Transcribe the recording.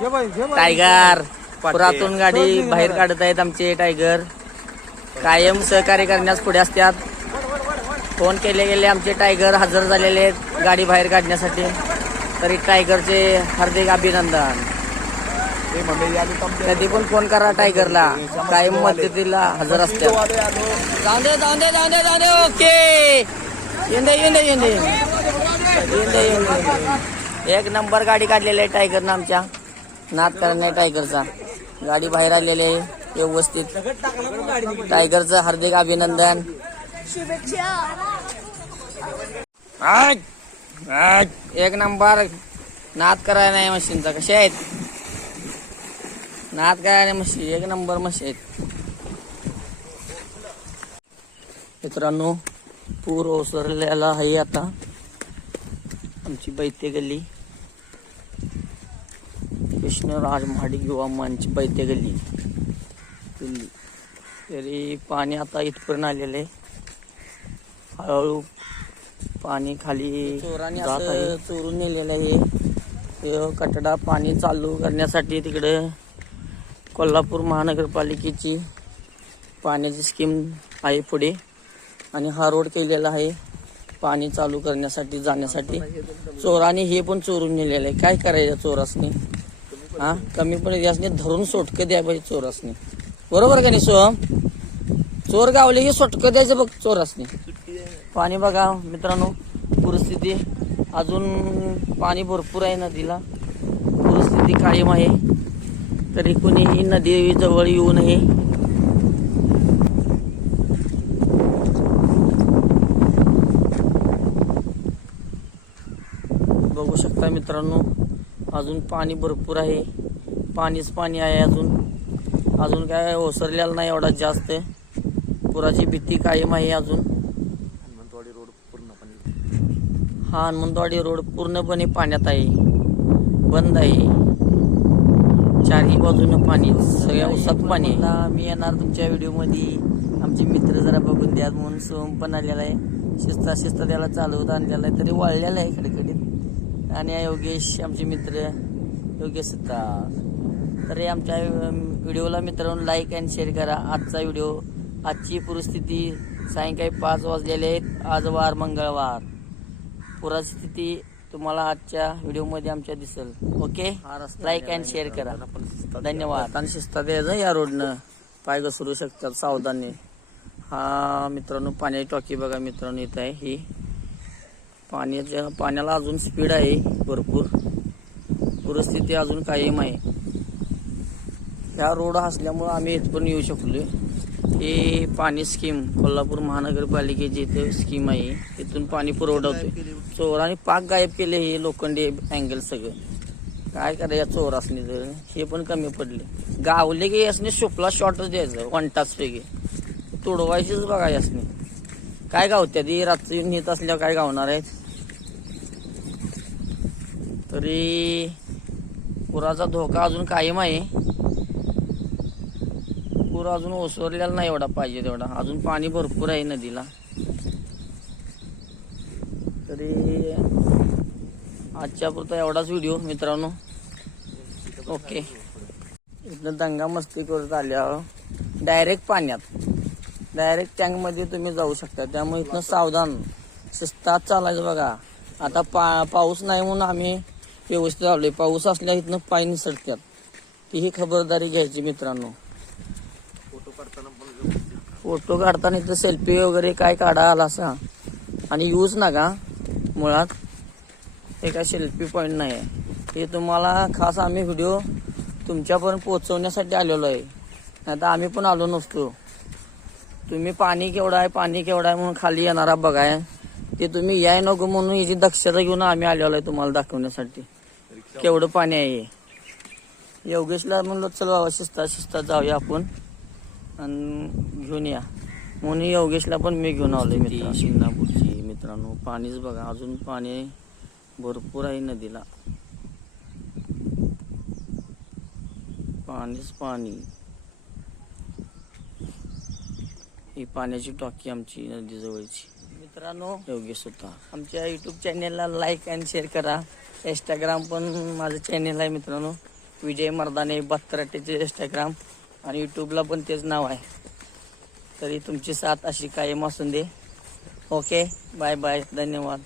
Tiger. पुरातून गाडी बाहेर काढत आहेत आमचे टायगर. कायम सहकार्य करण्यास पुढे असतात. फोन केले गेले आमचे टायगर हजर झालेले आहेत गाडी बाहेर काढण्यासाठी. तरी टायगरचे हार्दिक अभिनंदन. कधी पण फोन करा टायगरला. कायम मदतीला हजर असतात. जाऊन दे जाऊन दे जाऊन दे जाऊन दे. ओके. येऊन दे येऊन दे येऊन दे. येऊन दे येऊन दे. एक नंबर गाडी काढलेली आहे टायगरनं आमच्या. नाद करणे टायगरचा. गाडी बाहेर आलेली आहे व्यवस्थित. टायगरचं हार्दिक अभिनंदन. आठ, आठ. एक नंबर. नाद करायला नाही मशीनचा. कसे आहेत? नाद करायला मशी एक नंबर मशी आहेत. मित्रांनो पूर ओसरलेला आहे आता. आमची बैते गल्ली. कृष्णराज महाडिक युवा मंच बैते गल्ली. दिल्ली. तरी पाणी आता इथपर्यंत आलेलं आहे. हळूहळू पाणी खाली जात आहे. चोरून नेलेलं आहे. कटडा पाणी चालू करण्यासाठी तिकडे कोल्हापूर महानगरपालिकेची पाण्याची स्कीम आहे पुढे. आणि हा रोड केलेला आहे पाणी चालू करण्यासाठी जाण्यासाठी. चोराने हे पण चोरून नेलेलं आहे. काय करायचं चोरासनी? हा? कमी पण यासने धरून सोटकं द्या पाहिजे चोरासनी. बरोबर का नाही सोहम? चोर गावले की सोटकं द्यायचं बघ चोरासनी. पाणी बघा मित्रांनो परिस्थिती. अजून पाणी भरपूर आहे नदीला. परिस्थिती कायम आहे. तरी कोणीही नदी जवळ येऊ नये. बघू शकता मित्रांनो अजून पाणी भरपूर आहे. पाणीच पाणी आहे अजून. अजून काय ओसरलेलं नाही एवढा जास्त. पुराची भीती कायम आहे अजून. हा हनुमंतवाडी रोड पूर्णपणे पाण्यात आहे. बंद आहे. चारही बाजूनं पाणी सगळ्या उसात पाणी. मी येणार तुमच्या व्हिडिओमध्ये. आमचे मित्र जरा बघून द्या म्हणून सोम पण आलेला आहे. शिस्ता शिस्ता त्याला चालवत आणलेला आहे तरी वाळलेला आहे खडखडीत. आणि योगेश आमचे मित्र योगेश सिद्धार्थ तर आमच्या व्हिडिओला मित्रांनो लाईक अँड शेअर करा. आजचा व्हिडिओ आजची परिस्थिती सायंकाळी पाच वाजलेले आहेत. आज वार मंगळवार. पुराची स्थिती तुम्हाला आजच्या व्हिडिओमध्ये आमच्या दिसेल. ओके? लाईक अँड शेअर करा. धन्यवाद. आणि शिस्तात यायचं या रोडनं पाय घसरू शकतात सावधानी हा मित्रांनो पाण्याची टॉकी बघा मित्रांनो इथं आहे ही. पाण्याच्या पाण्याला अजून स्पीड आहे भरपूर. परिस्थिती अजून कायम आहे. ह्या रोड असल्यामुळं आम्ही इथपर्यंत येऊ शकलो हे पाणी स्कीम कोल्हापूर महानगरपालिकेची इथे स्कीम आहे. इथून पाणी पुरवठा चोराने पाक गायब केले हे लोखंडी अँगल सगळं. काय करायचं चोर चोरासनी हे पण कमी पडले. गावले की यासने शोपला शॉर्टच द्यायचं. वन टाच पैकी तुडवायचीच बघा यासने. काय गावत्या ती? रात्री नेत असल्यावर काय गावणार आहेत? तरी पुराचा धोका अजून कायम आहे. पूर अजून ओसरलेला नाही एवढा पाहिजे तेवढा. अजून पाणी भरपूर आहे नदीला. तरी आजच्या पुरता एवढाच व्हिडिओ मित्रांनो. ओके इथनं दंगा मस्ती करत आल्यावर डायरेक्ट पाण्यात. डायरेक्ट टँकमध्ये तुम्ही जाऊ शकता. त्यामुळे इथनं सावधान. शिस्तात चालायचं बघा. आता पा पाऊस नाही म्हणून आम्ही व्यवस्थित आलोय. पाऊस असल्या इथनं पाय निसटतात ती ही खबरदारी घ्यायची मित्रांनो. फोटो काढताना इथं सेल्फी वगैरे काय काढा आला असा. आणि यूज नका. मुळात हे काय सेल्फी पॉईंट नाही आहे हे तुम्हाला खास आम्ही व्हिडिओ तुमच्यापर्यंत पोहोचवण्यासाठी आलेलो आहे. नाही तर आम्ही पण आलो नसतो. तुम्ही पाणी केवढं आहे पाणी केवढं आहे म्हणून खाली येणारा बघाय ते तुम्ही याय नको म्हणून याची दक्षता घेऊन आम्ही आलेलो आहे तुम्हाला दाखवण्यासाठी. केवढं पाणी आहे योगेशला म्हणलं चल बाबा शिस्तात शिस्तात जाऊया आपण आणि घेऊन या. म्हणून योगेशला पण मी घेऊन आलोय मित्र शिंगणापूरची मित्रांनो पाणीच बघा अजून पाणी भरपूर आहे नदीला. पाणीच पाणी. ही पाण्याची टॉकी आमची नदीजवळची. मित्रांनो योगेश होता आमच्या युट्यूब चॅनेलला लाईक अँड शेअर करा. इंस्टाग्राम पण माझं चॅनेल आहे मित्रांनो. विजय मर्दाने बत्तराटेचे इंस्टाग्राम आणि यूट्यूबला पण तेच नाव आहे. तरी तुमची साथ अशी कायम असून दे. ओके बाय बाय धन्यवाद.